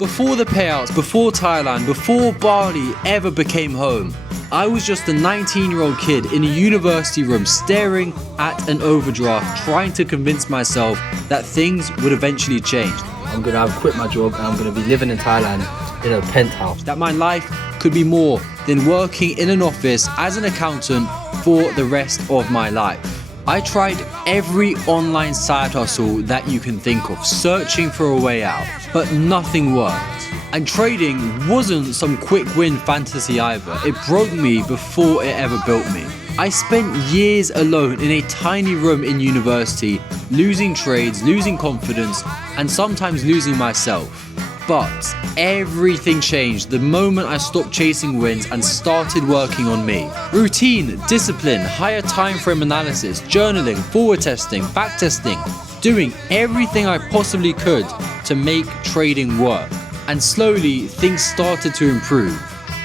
Before the payouts, before Thailand, before Bali ever became home, I was just a 19-year-old kid in a university room staring at an overdraft, trying to convince myself that things would eventually change. I'm gonna have quit my job and I'm gonna be living in Thailand in a penthouse. That my life could be more than working in an office as an accountant for the rest of my life. I tried every online side hustle that you can think of, searching for a way out, but nothing worked. And trading wasn't some quick win fantasy either. It broke me before it ever built me. I spent years alone in a tiny room in university, losing trades, losing confidence, and sometimes losing myself. But everything changed the moment I stopped chasing wins and started working on me. Routine, discipline, higher time frame analysis, journaling, forward testing, back testing, doing everything I possibly could to make trading work. And slowly things started to improve.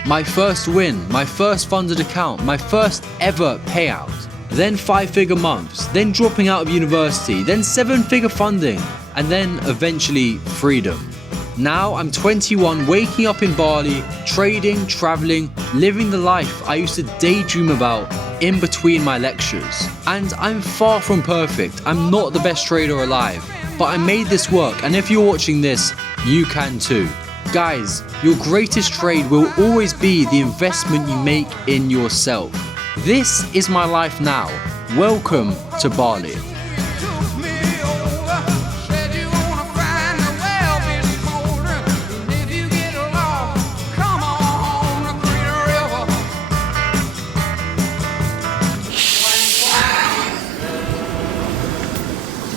My first win, my first funded account, my first ever payout, then 5-figure months, then dropping out of university, then 7-figure funding, and then eventually freedom. Now I'm 21, waking up in Bali, trading, traveling, living the life I used to daydream about in between my lectures. And I'm far from perfect. I'm not the best trader alive, but I made this work, and if you're watching this, you can too. Guys, your greatest trade will always be the investment you make in yourself. This is my life now. Welcome to Bali.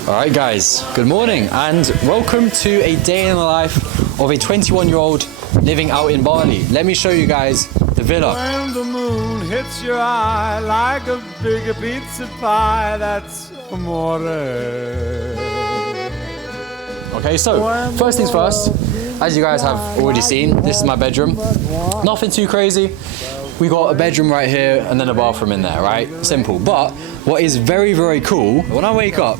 Alright guys, good morning and welcome to a day in the life of a 21-year-old living out in Bali. Let me show you guys the villa. When the moon hits your eye like a big pizza pie, that's amore. Okay, so first things first, as you guys have already seen, this is my bedroom. Nothing too crazy. We got a bedroom right here and then a bathroom in there, right? Simple. But what is very, very cool, when I wake up,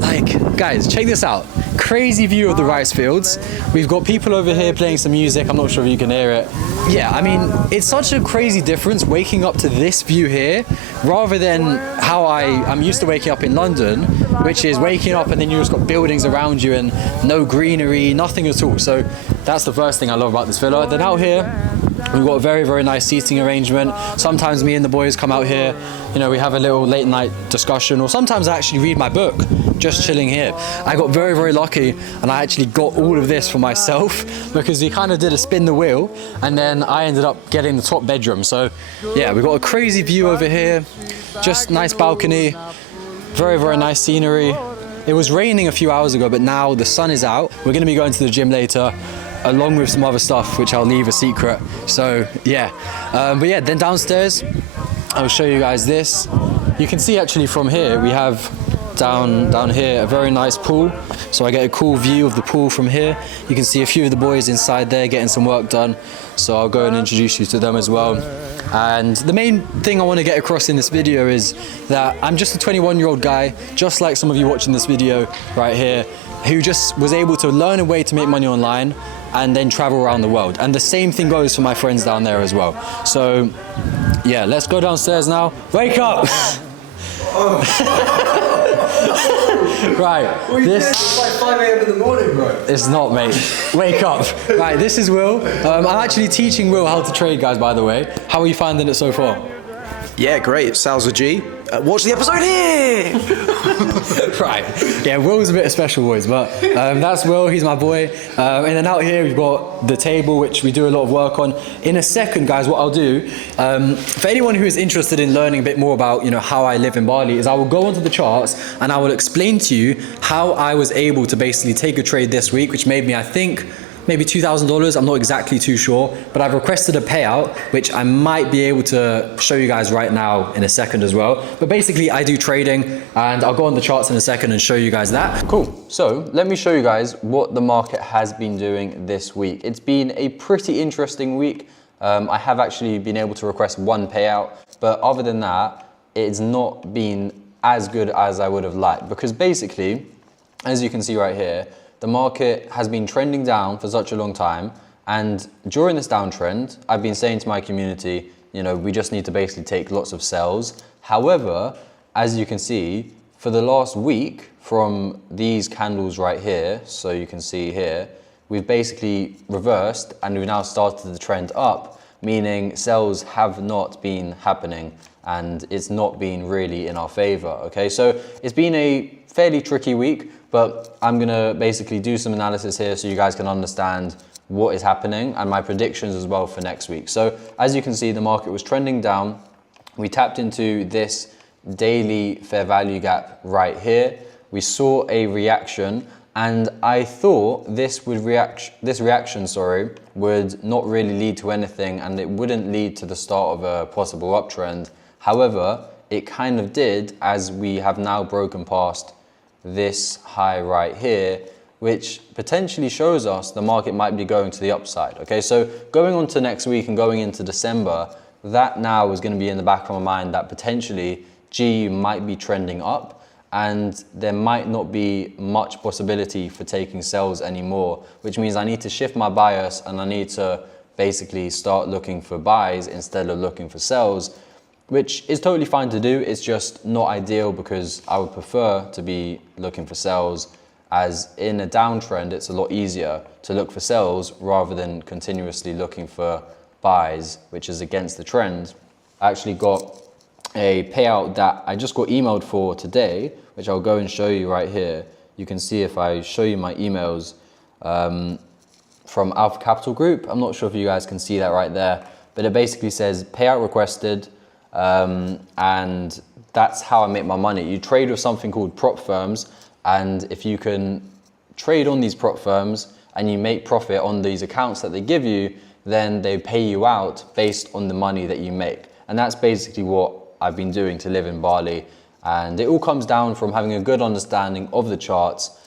like, guys, check this out. Crazy view of the rice fields. We've got people over here playing some music. I'm not sure if you can hear it. Yeah, I mean, it's such a crazy difference waking up to this view here rather than how I'm used to waking up in London, which is waking up and then you just got buildings around you and no greenery, nothing at all. So that's the first thing I love about this villa. Then out here, we've got a very, very nice seating arrangement. Sometimes me and the boys come out here, you know, we have a little late night discussion, or sometimes I actually read my book, just chilling here. I got very, very lucky and I actually got all of this for myself because we kind of did a spin the wheel and then I ended up getting the top bedroom. So yeah, we've got a crazy view over here, just nice balcony, very, very nice scenery. It was raining a few hours ago, but now the sun is out. We're gonna be going to the gym later, along with some other stuff, which I'll leave a secret. So yeah, but yeah, then downstairs, I'll show you guys this. You can see actually from here, we have down here a very nice pool. So I get a cool view of the pool from here. You can see a few of the boys inside there getting some work done. So I'll go and introduce you to them as well. And the main thing I want to get across in this video is that I'm just a 21-year-old guy, just like some of you watching this video right here, who just was able to learn a way to make money online and then travel around the world. And the same thing goes for my friends down there as well. So yeah, let's go downstairs now. Wake up! Right, this It's like 5 a.m. in the morning, bro. it's not, mate. Wake up. Right, this is Will. I'm actually teaching Will how to trade, guys, by the way. How are you finding it so far? Yeah, great. Sal's a G. Watch the episode here! Right. Yeah, Will's a bit of special boys, but that's Will, he's my boy. And then out here we've got the table, which we do a lot of work on. In a second, guys, what I'll do, for anyone who is interested in learning a bit more about, you know, how I live in Bali, is I will go onto the charts and I will explain to you how I was able to basically take a trade this week, which made me, I think, maybe $2,000, I'm not exactly too sure, but I've requested a payout, which I might be able to show you guys right now in a second as well. But basically I do trading and I'll go on the charts in a second and show you guys that. Cool, so let me show you guys what the market has been doing this week. It's been a pretty interesting week. I have actually been able to request one payout, but other than that, it's not been as good as I would have liked, because basically, as you can see right here, the market has been trending down for such a long time. And during this downtrend, I've been saying to my community, you know, we just need to basically take lots of sells. However, as you can see, for the last week, from these candles right here, so you can see here, we've basically reversed and we've now started the trend up, meaning sells have not been happening and it's not been really in our favor, okay? So it's been a fairly tricky week, but I'm gonna basically do some analysis here so you guys can understand what is happening and my predictions as well for next week. So as you can see, the market was trending down. We tapped into this daily fair value gap right here. We saw a reaction, and I thought this reaction would not really lead to anything and it wouldn't lead to the start of a possible uptrend. However, it kind of did, as we have now broken past this high right here, which potentially shows us the market might be going to the upside. Okay, so going on to next week and going into December, that now is going to be in the back of my mind that potentially GU might be trending up and there might not be much possibility for taking sells anymore, which means I need to shift my bias and I need to basically start looking for buys instead of looking for sells, which is totally fine to do. It's just not ideal because I would prefer to be looking for sells, as in a downtrend, it's a lot easier to look for sells rather than continuously looking for buys, which is against the trend. I actually got a payout that I just got emailed for today, which I'll go and show you right here. You can see if I show you my emails from Alpha Capital Group. I'm not sure if you guys can see that right there, but it basically says payout requested, and that's how I make my money. You trade with something called prop firms, and if you can trade on these prop firms and you make profit on these accounts that they give you, then they pay you out based on the money that you make. And that's basically what I've been doing to live in Bali. And it all comes down from having a good understanding of the charts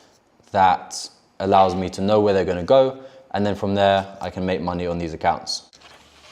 that allows me to know where they're going to go. And then from there, I can make money on these accounts.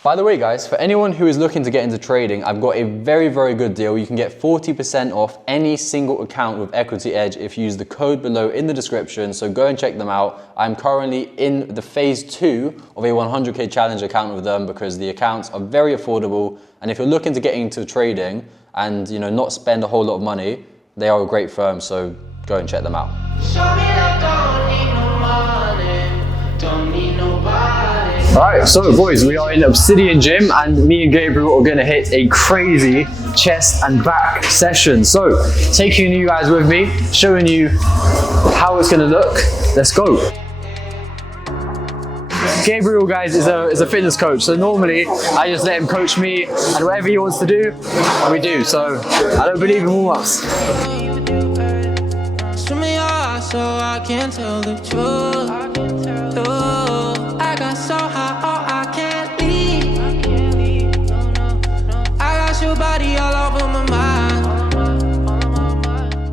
By the way, guys, for anyone who is looking to get into trading, I've got a very, very good deal. You can get 40% off any single account with Equity Edge if you use the code below in the description. So go and check them out. I'm currently in the phase 2 of a 100K challenge account with them because the accounts are very affordable. And if you're looking to get into trading and not spend a whole lot of money, they are a great firm. So go and check them out. Show me that don't need no money, don't need nobody. Alright, so boys, we are in Obsidian Gym and me and Gabriel are going to hit a crazy chest and back session. So, taking you guys with me, showing you how it's going to look. Let's go. Gabriel, guys, is a fitness coach, so normally I just let him coach me and whatever he wants to do, we do. So, I don't believe in warm-ups. So I can't tell the truth. I got so high, oh, I can't leave. I got your body all over my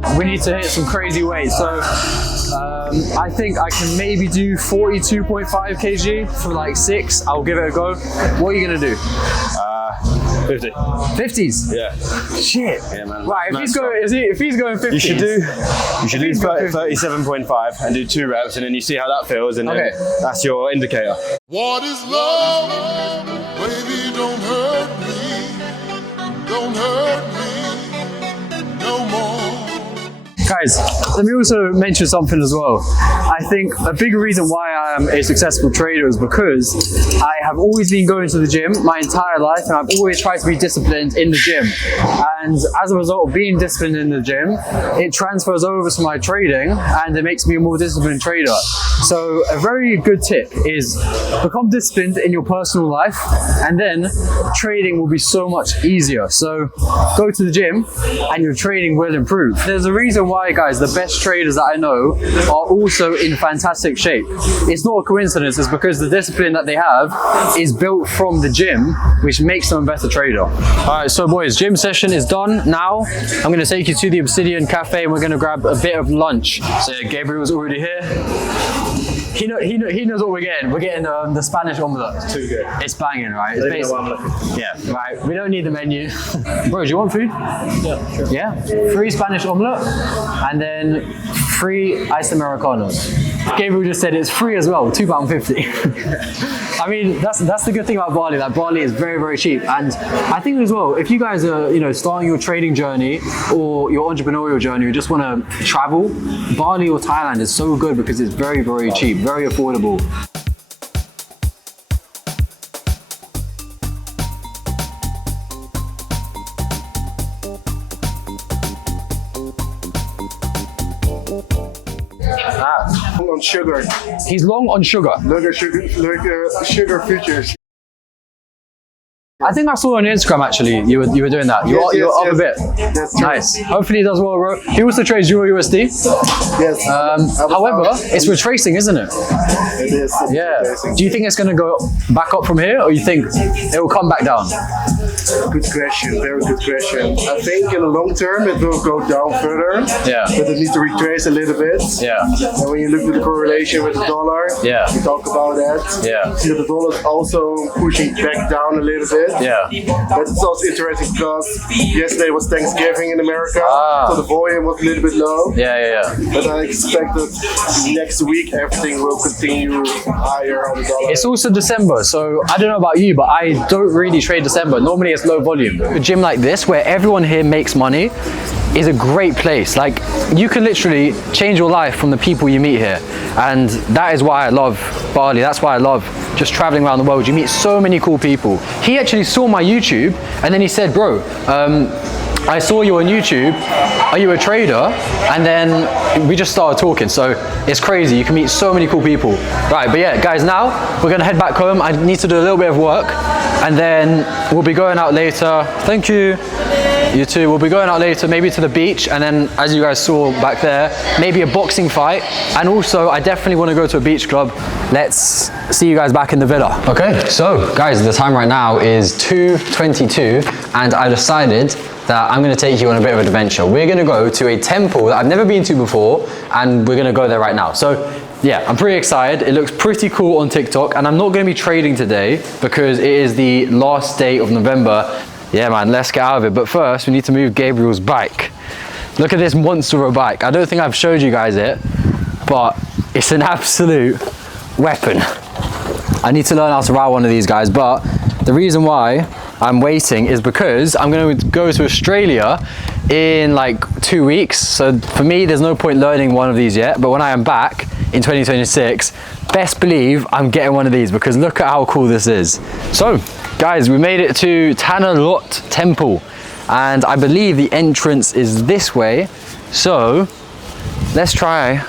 mind. We need to hit some crazy weights. So I think I can maybe do 42.5 kg for like 6. I'll give it a go. What are you gonna do? 50. 50s? Yeah. Shit. Yeah, man. Right, if he's going 50s. You should do 37.5 and do 2 reps, and then you see how that feels, and then that's your indicator. What is love? Baby, don't hurt me. Don't hurt me no more. Guys, let me also mention something as well. I think a big reason why I am a successful trader is because I have always been going to the gym my entire life and I've always tried to be disciplined in the gym. And as a result of being disciplined in the gym, it transfers over to my trading and it makes me a more disciplined trader. So a very good tip is become disciplined in your personal life and then trading will be so much easier. So go to the gym and your trading will improve. There's a reason why, guys, the best traders that I know are also in fantastic shape. It's not a coincidence, it's because the discipline that they have is built from the gym, which makes them a better trader. Alright, so boys, gym session is done. Now I'm going to take you to the Obsidian Cafe and we're going to grab a bit of lunch. So Gabriel's already here. He knows what we're getting. We're getting the Spanish omelette. It's too good. It's banging, right? It's basically, yeah, right. We don't need the menu. Bro, do you want food? Yeah, sure. Yeah? 3 Spanish omelette and then 3 iced Americanos. Gabriel just said it's free as well, £2.50. I mean, that's the good thing about Bali, that Bali is very, very cheap. And I think as well, if you guys are, you know, starting your trading journey or your entrepreneurial journey, you just want to travel, Bali or Thailand is so good because it's very, very cheap, very affordable. On sugar. He's long on sugar. Look at sugar futures. I think I saw on Instagram actually, you were doing that. You're up a bit. That's true. Nice. Hopefully it does well, bro. He also trades Euro USD. Yes. However, it's retracing, isn't it? It is. Yeah. Retracing. Do you think it's going to go back up from here, or you think it will come back down? Good question. Very good question. I think in the long term it will go down further. Yeah. But it needs to retrace a little bit. Yeah. And when you look at the correlation with the dollar, Yeah. we talk about that. Yeah. You see that the dollar is also pushing back down a little bit. Yeah. But it's also interesting because yesterday was Thanksgiving in America, Ah. so the volume was a little bit low. Yeah. But I expect that next week everything will continue higher on the dollar. It's also December, so I don't know about you, but I don't really trade December. Normally it's low volume. A gym like this, where everyone here makes money, is a great place. Like, you can literally change your life from the people you meet here. And that is why I love Bali. That's why I love just traveling around the world. You meet so many cool people. He actually saw my YouTube and then he said, bro, I saw you on YouTube. Are you a trader? And then we just started talking. So it's crazy. You can meet so many cool people. Right, but yeah, guys, now we're gonna head back home. I need to do a little bit of work and then we'll be going out later. Thank you. You too. We'll be going out later, maybe to the beach, and then, as you guys saw back there, maybe a boxing fight. And also, I definitely want to go to a beach club. Let's see you guys back in the villa. Okay, so guys, the time right now is 2:22, and I decided that I'm going to take you on a bit of an adventure. We're going to go to a temple that I've never been to before, and we're going to go there right now. So yeah, I'm pretty excited. It looks pretty cool on TikTok, and I'm not going to be trading today because it is the last day of November. Yeah man, let's get out of it. But first, we need to move Gabriel's bike. Look at this monster of a bike. I don't think I've showed you guys it, but it's an absolute weapon. I need to learn how to ride one of these guys, but the reason why I'm waiting is because I'm going to go to Australia in like 2 weeks. So for me, there's no point learning one of these yet, but when I am back in 2026, best believe I'm getting one of these because look at how cool this is. So guys, we made it to Tanalot temple and I believe the entrance is this way. So let's try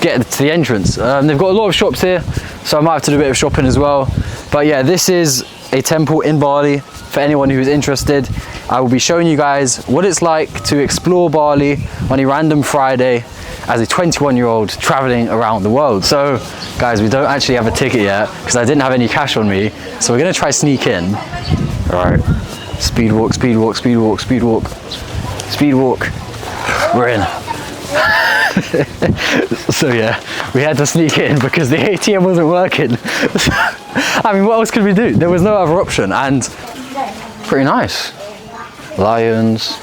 get to the entrance. They've got a lot of shops here, so I might have to do a bit of shopping as well. But yeah, this is a temple in Bali for anyone who's interested. I will be showing you guys what it's like to explore Bali on a random Friday as a 21-year-old traveling around the world. So guys, we don't actually have a ticket yet because I didn't have any cash on me. So we're gonna try sneak in. All right, speed walk, speed walk, speed walk, speed walk, speed walk. We're in. So yeah, we had to sneak in because the ATM wasn't working. I mean, what else could we do? There was no other option, and pretty nice. Lions.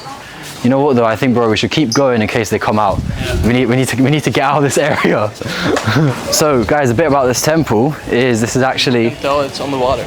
You know what though? I think, bro, we should keep going in case they come out. We need to get out of this area. So guys, a bit about this temple is this is actually. No, it's on the water.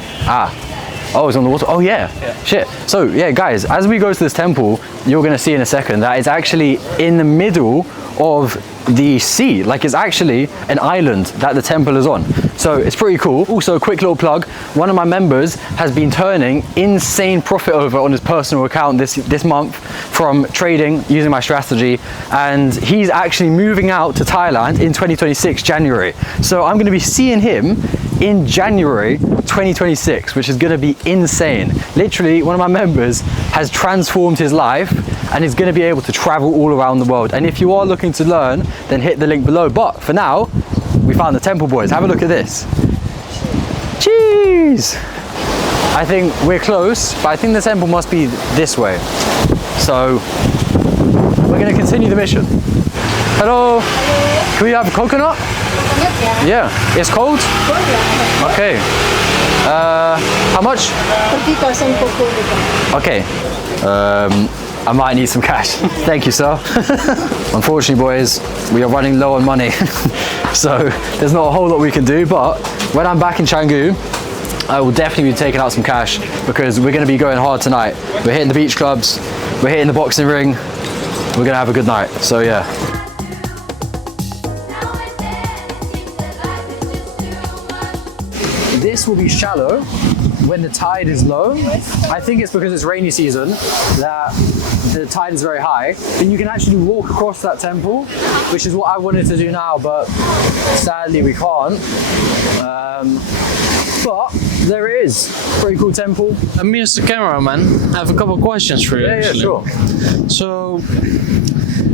Oh, it's on the water. Oh yeah. Shit. So yeah, guys, as we go to this temple, you're gonna see in a second that it's actually in the middle of the sea. Like, it's actually an island that the temple is on. So it's pretty cool. Also, a quick little plug, one of my members has been turning insane profit over on his personal account this month from trading using my strategy, and he's actually moving out to Thailand in 2026 January. So I'm going to be seeing him in January 2026, which is going to be insane. Literally, one of my members has transformed his life and is going to be able to travel all around the world. And if you are looking to learn, then hit the link below. But for now, we found the temple, boys. Have a look at this. Jeez! I think we're close, but I think the temple must be this way. So we're going to continue the mission. Hello. Can we have a coconut? Yeah. It's cold? Okay. How much? 40% coconut. Okay. I might need some cash. Thank you, sir. Unfortunately, boys, we are running low on money. So there's not a whole lot we can do, but when I'm back in Canggu, I will definitely be taking out some cash because we're going to be going hard tonight. We're hitting the beach clubs, we're hitting the boxing ring, we're going to have a good night. So yeah. This will be shallow when the tide is low. I think it's because it's rainy season that the tide is very high. And you can actually walk across that temple, which is what I wanted to do now, but sadly we can't. But there it is. Pretty cool temple. Me as the cameraman, I have a couple of questions for you. Yeah, actually. sure. So,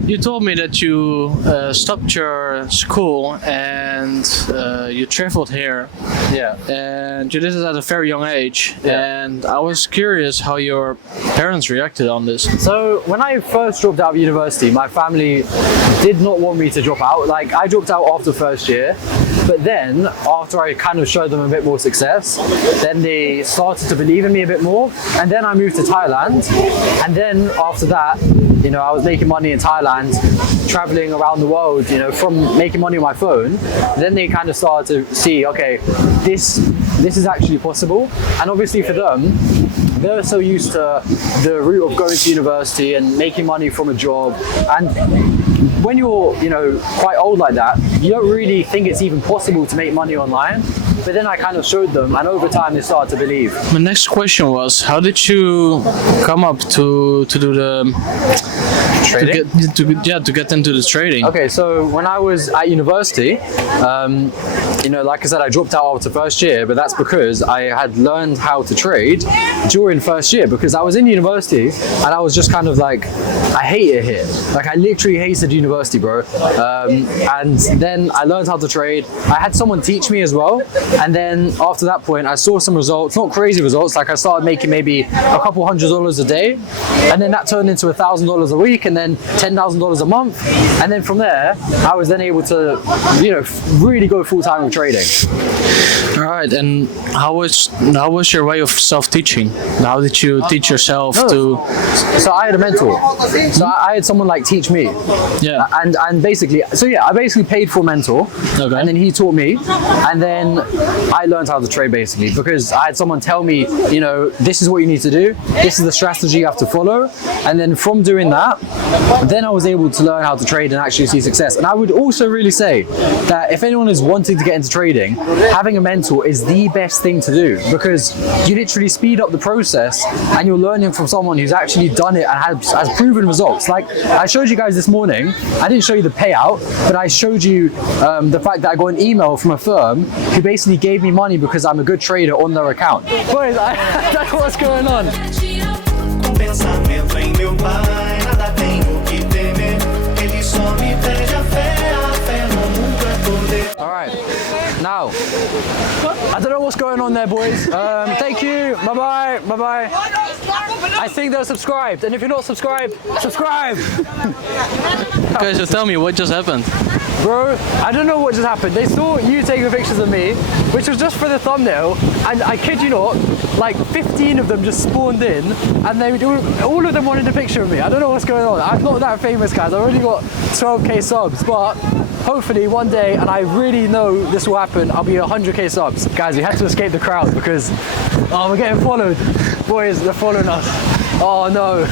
you told me that you stopped your school and you traveled here. Yeah. And you did it at a very young age. Yeah. And I was curious how your parents reacted on this. So when I first dropped out of university, my family did not want me to drop out. Like, I dropped out after first year, but then after I kind of showed them a bit more success, then they started to believe in me a bit more. And then I moved to Thailand. And then after that, you know, I was making money in Thailand, traveling around the world, you know, from making money on my phone. Then they kind of started to see, okay, this is actually possible. And obviously for them, they're so used to the route of going to university and making money from a job. And when you're, you know, quite old like that, you don't really think it's even possible to make money online. But then I kind of showed them, and over time they started to believe. My next question was, how did you come up to do the Trading? to get into the trading? Okay, so when I was at university, you know, like I said, I dropped out after first year, but that's because I had learned how to trade during first year, because I was in university and I was just kind of like, I hate it here. Like, I literally hated university, bro. And then I learned how to trade. I had someone teach me as well. And then after that point, I saw some results, not crazy results. Like, I started making maybe a couple $100s a day. And then that turned into $1,000 a week, and then $10,000 a month. And then from there, I was then able to, you know, really go full time with trading. All right, and how was your way of self-teaching? How did you teach yourself to? So I had a mentor. So I had someone like teach me. Yeah. And basically, so yeah, I basically paid for a mentor. Okay. And then he taught me, and then I learned how to trade basically, because I had someone tell me, you know, this is what you need to do. This is the strategy you have to follow. And then from doing that, then I was able to learn how to trade and actually see success. And I would also really say that if anyone is wanting to get into trading, having a mentor is the best thing to do, because you literally speed up the process and you're learning from someone who's actually done it and has proven results. Like I showed you guys this morning, I didn't show you the payout, but I showed you the fact that I got an email from a firm who basically gave me money because I'm a good trader on their account. Boys, I don't know what's going on. Alright, now, I don't know what's going on there, boys. Thank you, bye-bye, bye-bye. I think they're subscribed, and if you're not subscribed, subscribe! Okay, so tell me, what just happened? Bro, I don't know what just happened. They saw you taking pictures of me, which was just for the thumbnail, and I kid you not, like 15 of them just spawned in, and all of them wanted a picture of me. I don't know what's going on. I'm not that famous, guys. I've only got 12k subs, but hopefully one day, and I really know this will happen, I'll be 100k subs. Guys, we had to escape the crowd because, oh, we're getting followed. Boys, they're following us. Oh no.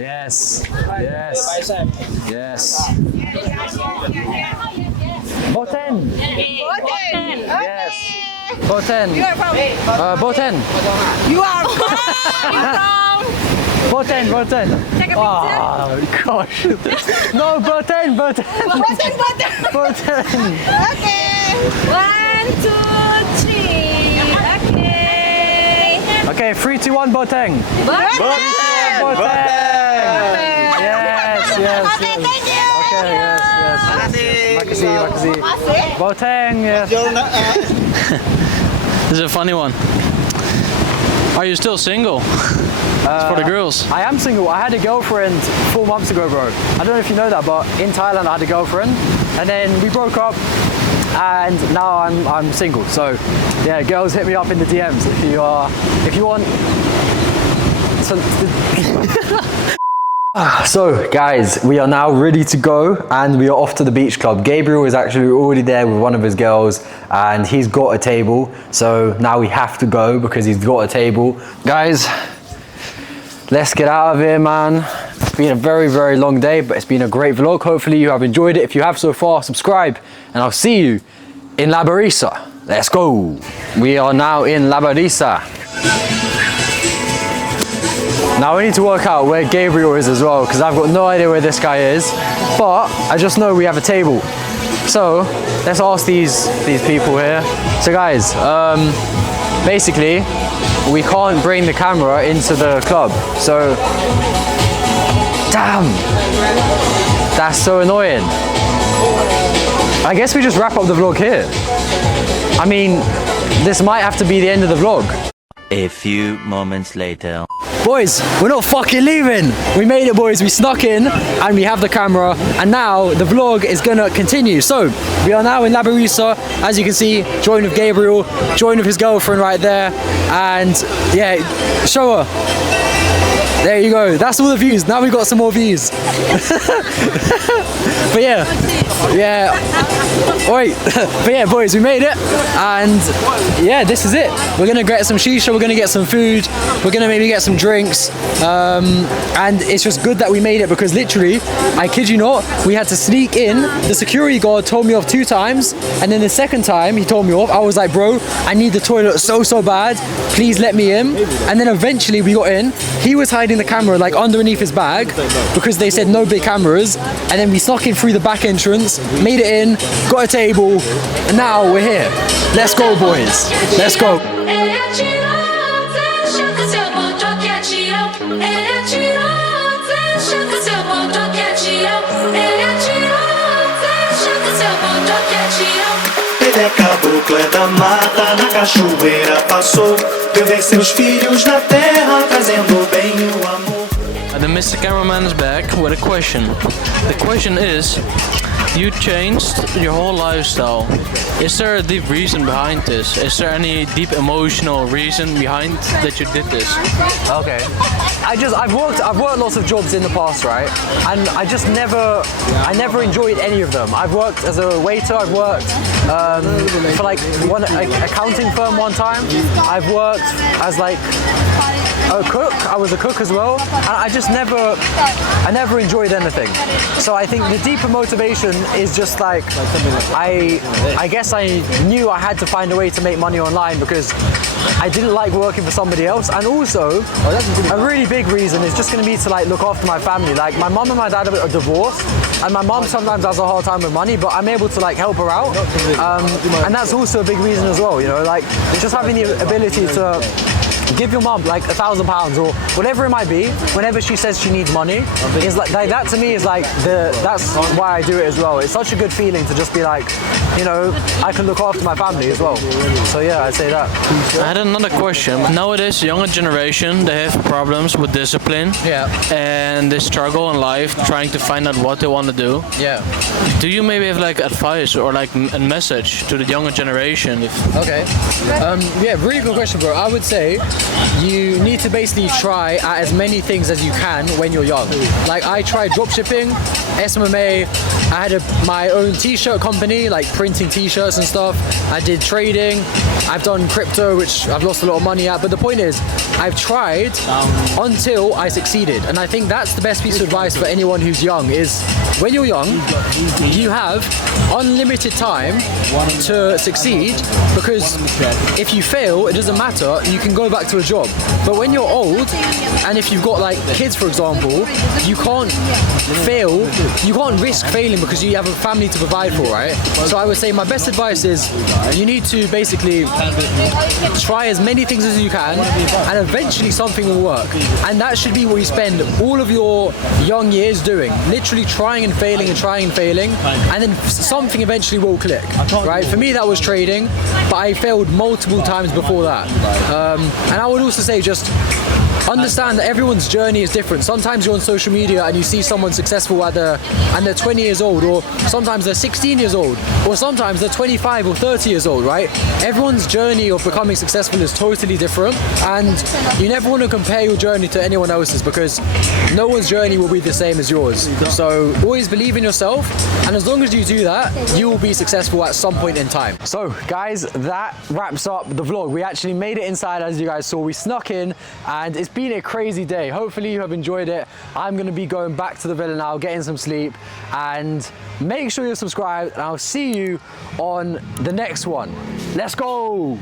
Yes, yes, yes. Boten. Yes. Boten. You are from? Boten. You are from? Boten, Boten. Take a picture. Oh gosh. No, Boten, Boten. Boten. Okay. 1, 2, 3. Okay. Okay, 3, 2, 1, Boteng. Boteng. Yes, yes. Okay, thank you. Okay, yes. Makasih. Boteng, yes. This is a funny one. Are you still single? It's for the girls. I am single. I had a girlfriend 4 months ago, bro. I don't know if you know that, but in Thailand I had a girlfriend, and then we broke up, and now I'm single. So yeah, girls, hit me up in the DMs if you want. So guys, we are now ready to go and we are off to the beach club. Gabriel is actually already there with one of his girls and he's got a table. So now we have to go because he's got a table. Guys, let's get out of here, man. It's been a very, very long day, but it's been a great vlog. Hopefully you have enjoyed it. If you have so far, subscribe and I'll see you in La Barisa. Let's go. We are now in La Barisa. Now we need to work out where Gabriel is as well because I've got no idea where this guy is, but I just know we have a table. So let's ask these people here. So guys, basically we can't bring the camera into the club. So, damn, that's so annoying. I guess we just wrap up the vlog here. I mean, this might have to be the end of the vlog. A few moments later. Boys, we're not fucking leaving. We made it, boys. We snuck in and we have the camera and now the vlog is gonna continue. So we are now in La Barisa. As you can see, joined with Gabriel, joined with his girlfriend right there. And yeah, show her. There you go. That's all the views. Now we got some more views. But yeah. Wait. But yeah, boys, we made it. And yeah, this is it. We're gonna get some shisha. We're gonna get some food. We're gonna maybe get some drinks. And it's just good that we made it because literally, I kid you not, we had to sneak in. The security guard told me off 2 times. And then the second time he told me off, I was like, bro, I need the toilet so bad. Please let me in. And then eventually we got in. He was hiding the camera like underneath his bag because they said no big cameras, and then we snuck in through the back entrance, made it in, got a table, and now we're here. Let's go, boys. Let's go. Ele é caboclo, é da mata, na cachoeira passou. Deu ver seus filhos na terra, trazendo bem o amor. The Mr. Cameraman is back with a question. The question is, you changed your whole lifestyle. Is there a deep reason behind this? Is there any deep emotional reason behind that you did this? Okay. I've worked lots of jobs in the past, right? And I never enjoyed any of them. I've worked as a waiter, I've worked for like one accounting firm one time. I've worked as like a cook. I was a cook as well. And I never enjoyed anything. So I think the deeper motivation is just like, I guess I knew I had to find a way to make money online because I didn't like working for somebody else. And also, a really big reason is just going to be to like look after my family. Like my mum and my dad are divorced, and my mum sometimes has a hard time with money, but I'm able to like help her out. And that's also a big reason as well, you know, like just having the ability to give your mum like £1,000 or whatever it might be whenever she says she needs money is like that to me is like that's why I do it as well. It's such a good feeling to just be like, you know, I can look after my family as well. So yeah, I'd say that. I had another question. Nowadays, the younger generation, they have problems with discipline. Yeah. And they struggle in life trying to find out what they want to do. Yeah. Do you maybe have like advice or like a message to the younger generation? Okay. Yeah, really good question, bro. I would say you need to basically try at as many things as you can when you're young. Like I tried dropshipping, SMMA, I had my own t-shirt company, like printing t-shirts and stuff. I did trading, I've done crypto, which I've lost a lot of money at, but the point is, I've tried until I succeeded. And I think that's the best piece of advice for anyone who's young is, when you're young, you have unlimited time to succeed, because if you fail, it doesn't matter, you can go back to a job. But when you're old, and if you've got like kids, for example, you can't fail, you can't risk failing because you have a family to provide for, right? So I would say my best advice is you need to basically try as many things as you can, and eventually something will work. And that should be what you spend all of your young years doing, literally trying and failing and trying and failing, and then something eventually will click, right? For me that was trading, but I failed multiple times before that. And I would also say just Understand that everyone's journey is different. Sometimes you're on social media and you see someone successful and they're 20 years old, or sometimes they're 16 years old, or sometimes they're 25 or 30 years old, right? Everyone's journey of becoming successful is totally different, and you never want to compare your journey to anyone else's, because no one's journey will be the same as yours. So always believe in yourself, and as long as you do that, you will be successful at some point in time. So guys, that wraps up the vlog. We actually made it inside, as you guys saw. We snuck in, and it's been a crazy day. Hopefully you have enjoyed it. I'm gonna be going back to the villa now, getting some sleep, and make sure you're subscribed, and I'll see you on the next one. Let's go!